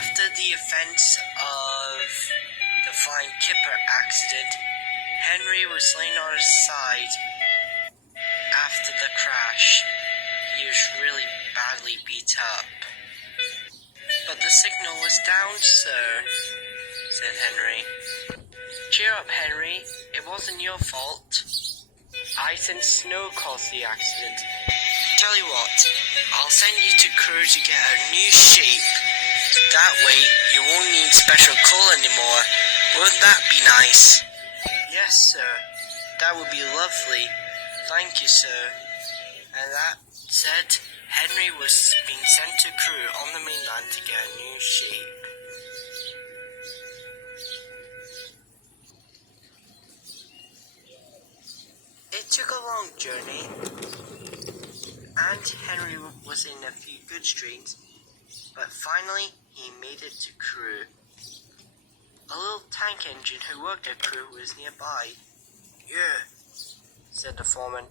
After the events of the flying kipper accident, Henry was laying on his side after the crash. He was really badly beat up. But the signal was down, sir, said Henry. Cheer up, Henry. It wasn't your fault. Ice and snow caused the accident. Tell you what, I'll send you to crew to get a new shape. That way, you won't need special coal anymore. Wouldn't that be nice? Yes, sir. That would be lovely. Thank you, sir. And that said, Henry was being sent to crew on the mainland to get a new shape. It took a long journey, and Henry was in a few good streets, but finally he made it to crew. A little tank engine who worked at crew was nearby. Yeah, said the foreman.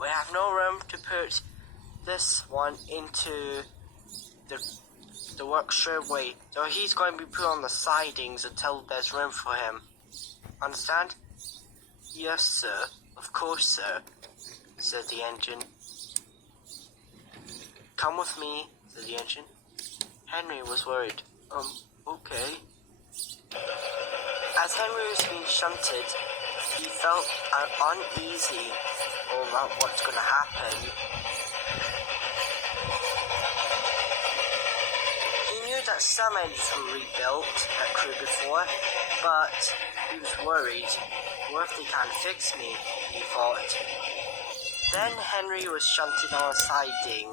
We have no room to put this one into the work straight away, so he's going to be put on the sidings until there's room for him. Understand? Yes, sir. Of course, sir, said the engine. Come with me, said the engine. Henry was worried. Okay. As Henry was being shunted, he felt uneasy about what's going to happen. He knew that some engines were rebuilt at crew before, but he was worried. What if they can't fix me? He thought. Then Henry was shunted on a siding.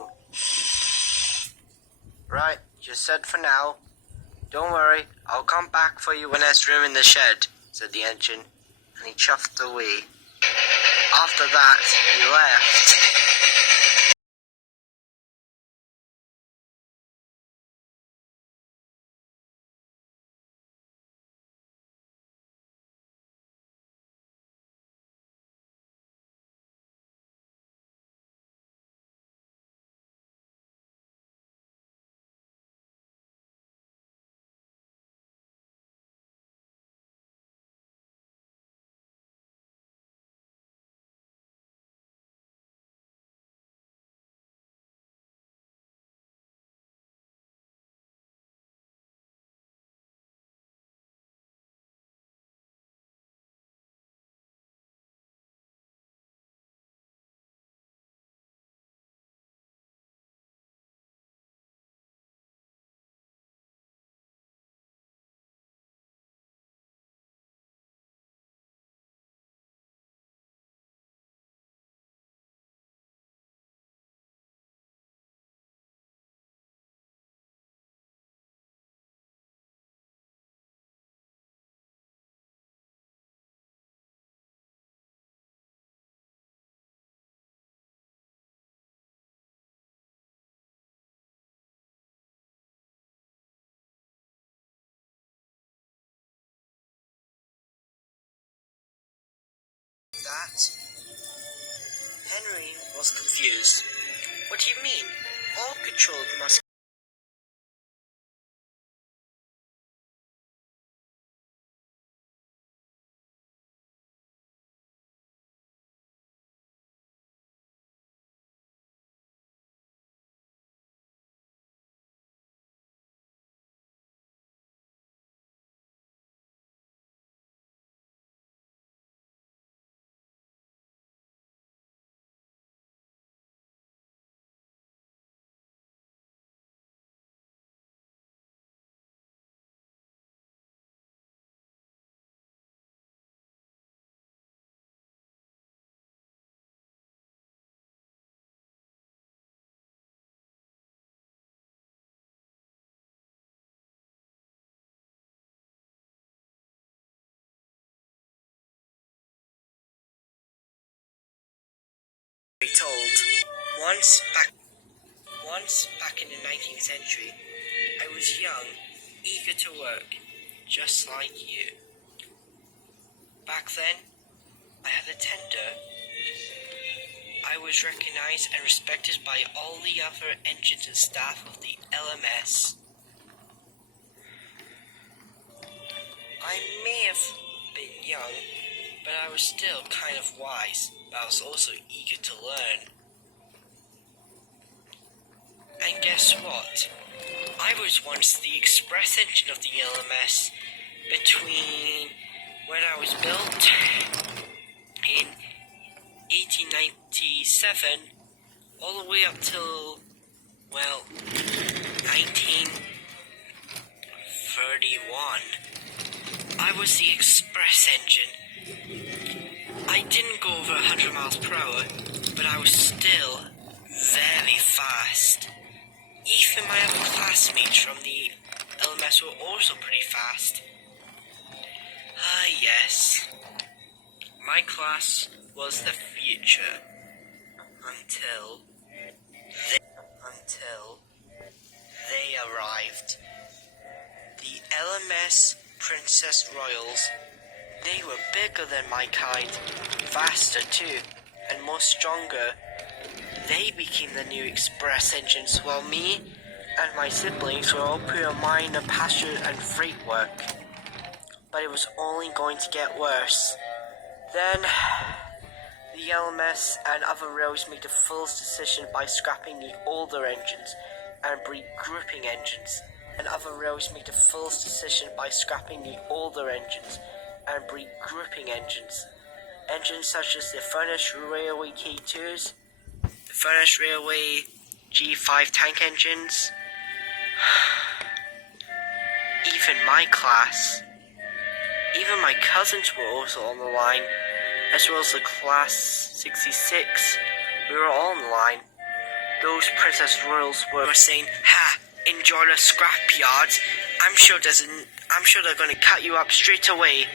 Right, just said for now. Don't worry, I'll come back for you when there's room in the shed, said the engine, and he chuffed away. After that, he left. That Henry was confused. What do you mean? All control must be told. Once back in the 19th century, I was young, eager to work, just like you. Back then, I had a tender. I was recognized and respected by all the other engines and staff of the LMS. I may have been young, but I was still kind of wise, but I was also eager to learn. And guess what? I was once the express engine of the LMS between when I was built in 1897 all the way up till, well, 1931. I was the express engine. I didn't go over 100 miles per hour, but I was still very fast. Even my other classmates from the LMS were also pretty fast. Ah, yes. My class was the future until they arrived. The LMS Princess Royals. They were bigger than my kind, faster too, and more stronger. They became the new express engines, while me and my siblings were all put on minor passenger and freight work. But it was only going to get worse. Then, the LMS and other rails made the fool's decision by scrapping the older engines and regrouping engines. And other rails made the fool's decision by scrapping the older engines and regrouping engines. Engines such as the Furnace Railway K2s, the Furnace Railway G5 tank engines, even my class, even my cousins were also on the line, as well as the Class 66. We were all on the line. Those Princess Royals were saying, "Ha! Enjoy the scrapyard. I'm sure they're going to cut you up straight away."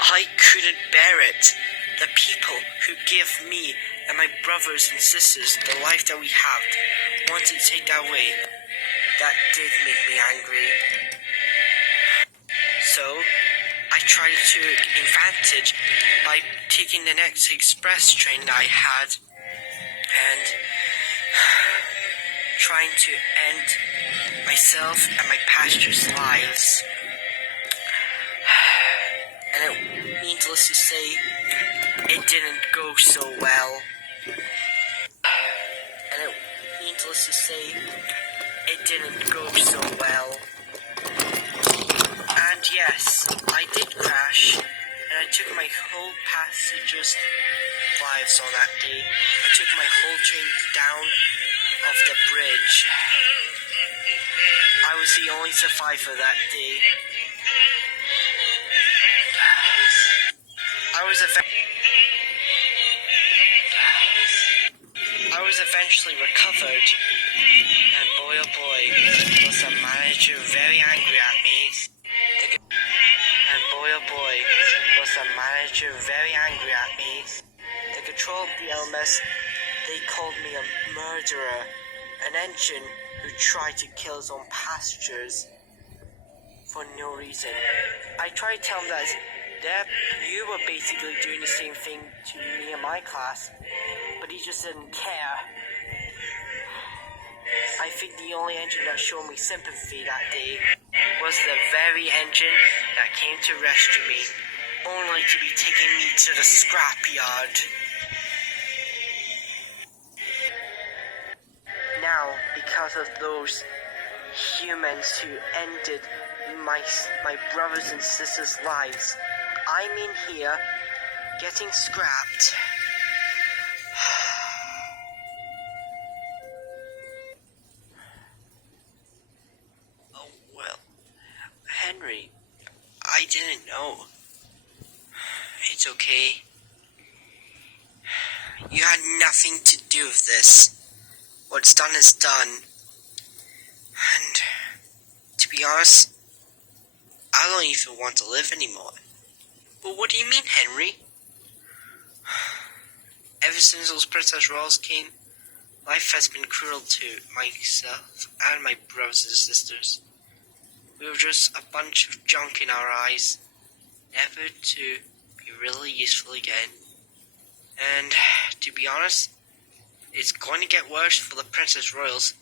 I couldn't bear it. The people who give me and my brothers and sisters the life that we have wanted to take that away. That did make me angry. So, I tried to take advantage by taking the next express train that I had and trying to end myself and my passengers' lives. And needless to say, it didn't go so well. And yes, I did crash, and I took my whole passengers' lives on that day. I took my whole train down off the bridge. I was the only survivor that day. I was eventually recovered, and boy oh boy, was the manager very angry at me. The control of the LMS, they called me a murderer, an engine who tried to kill his own passengers for no reason. I tried to tell him that you were basically doing the same thing to me and my class, but he just didn't care. I think the only engine that showed me sympathy that day was the very engine that came to rescue me, only to be taking me to the scrapyard. Now, because of those humans who ended my brothers and sisters' lives, I'm in here getting scrapped. Oh, well, Henry, I didn't know. It's okay. You had nothing to do with this. What's done is done. And to be honest, I don't even want to live anymore. But what do you mean, Henry? Ever since those Princess Royals came, life has been cruel to myself and my brothers and sisters. We were just a bunch of junk in our eyes, never to be really useful again. And to be honest, it's going to get worse for the Princess Royals,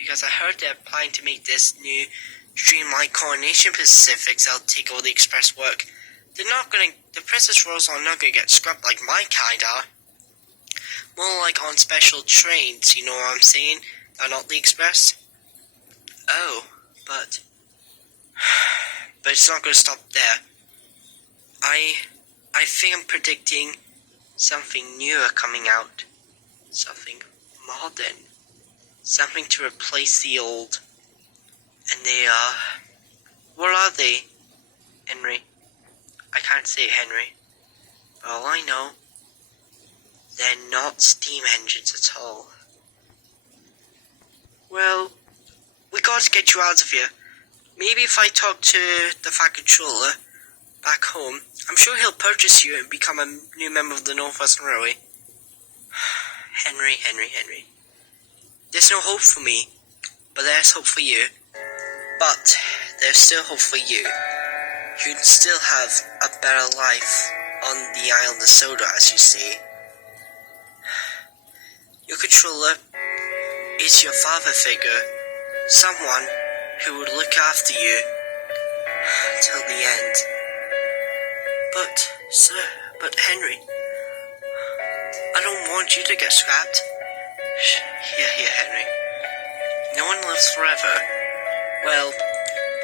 because I heard they're planning to make this new streamlined Coronation Pacifics that'll take all the express work. The Princess Royals are not gonna get scrubbed like my kind are. More like on special trains, you know what I'm saying? Not the express. Oh, but it's not gonna stop there. I think I'm predicting something newer coming out. Something modern. Something to replace the old. And they are... What are they, Henry? I can't say it, Henry. But all I know, they're not steam engines at all. Well, we gotta get you out of here. Maybe if I talk to the Fat Controller back home, I'm sure he'll purchase you and become a new member of the Northwestern Railway. Henry. There's no hope for me, but there's hope for you. But there's still hope for you. You can still have a better life on the island of Soda, as you say. Your controller is your father figure, someone who would look after you till the end. But, sir, Henry, I don't want you to get scrapped. Here, Henry. No one lives forever. Well,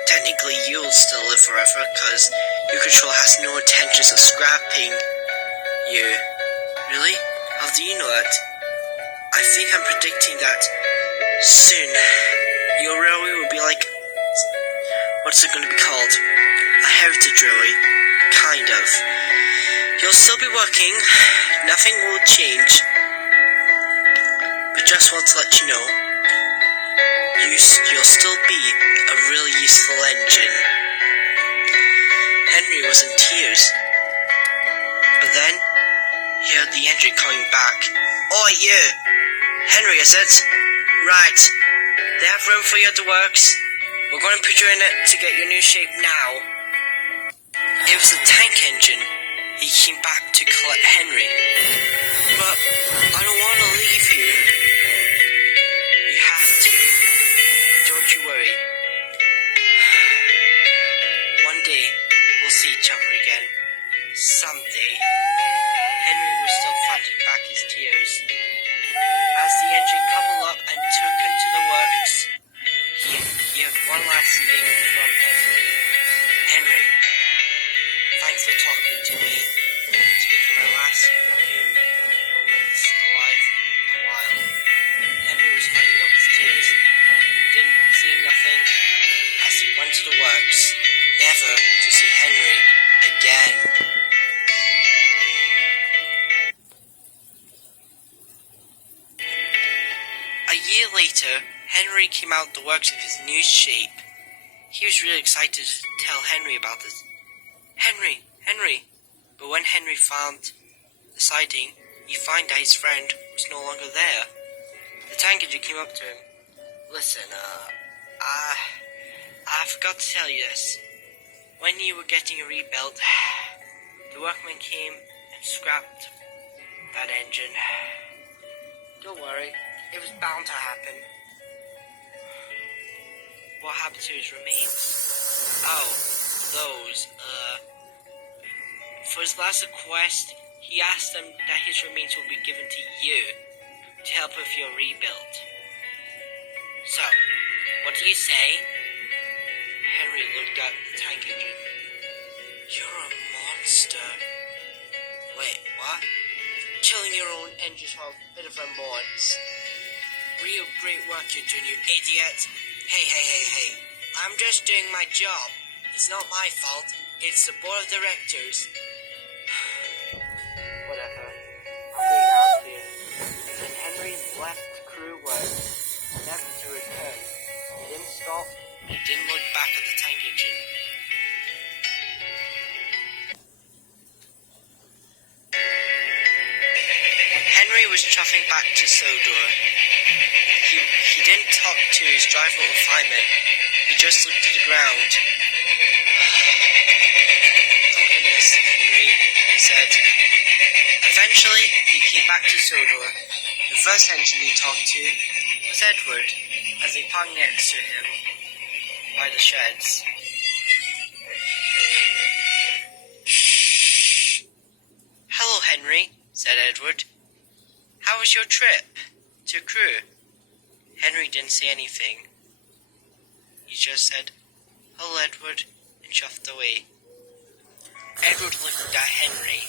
technically you'll still live forever, because your controller has no intentions of scrapping you. Really? How do you know that? I think I'm predicting that soon your railway will be like... What's it going to be called? A heritage railway. Kind of. You'll still be working. Nothing will change. But just want to let you know, you'll still be a really useful engine. Henry was in tears. But then, he heard the engine coming back. Oh, you! Henry, is it? Right. They have room for you at the works. We're going to put you in it to get your new shape now. It was the tank engine. He came back to collect Henry. But I don't want to leave you. You have to. Don't you worry. One day, we'll see each other again. Someday. Henry was still fighting back his tears. As the engine coupled up and took him to the works, he had one last thing from Henry. Henry, thanks for talking to me. It's been my last few moments alive a while. Henry was fighting up his tears. Didn't see nothing as he went to the works, never to see Henry again. A year later, Henry came out the works of his new shape. He was really excited to tell Henry about this. Henry! But when Henry found the siding, he found that his friend was no longer there. The tank engine came up to him. Listen, I forgot to tell you this. When you were getting a rebuild, the workmen came and scrapped that engine. Don't worry, it was bound to happen. What happened to his remains? Oh, those, for his last request, he asked them that his remains would be given to you to help with your rebuild. So, what do you say? Henry looked at the tank engine. You're a monster. Wait, what? Killing your own engines for a bit of remorse. Real great work you're doing, you idiot. Hey. I'm just doing my job. It's not my fault. It's the board of directors. Whatever. I'm getting out of here. Then Henry left the crew works, never to return. He didn't stop. He didn't look back at the tank engine. Henry was chuffing back to Sodor. He didn't talk to his driver or fireman. He just looked at the ground. Oh goodness, Henry, he said. Eventually, he came back to Sodor. The first engine he talked to was Edward. as they park next to him by the sheds. "Hello, Henry," said Edward. "How was your trip to Crewe?" Henry didn't say anything. He just said, "Hello, Edward," and shuffled away. Edward looked at Henry.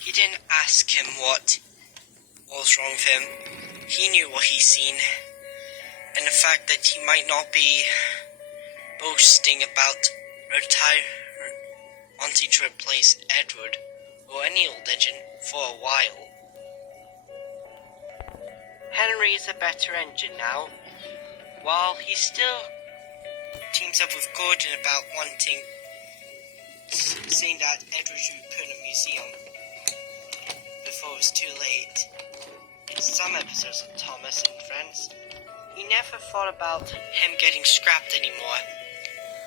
He didn't ask him what was wrong with him. He knew what he'd seen, and the fact that he might not be boasting about wanting to replace Edward or any old legend for a while. Henry is a better engine now. While he still teams up with Gordon about saying that Edward should be put in a museum before it was too late. In some episodes of Thomas and Friends, he never thought about him getting scrapped anymore,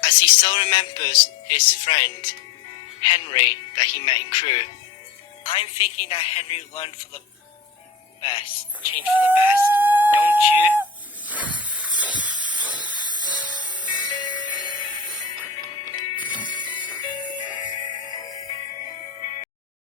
as he still remembers his friend, Henry, that he met in Crewe. I'm thinking that Henry learned for the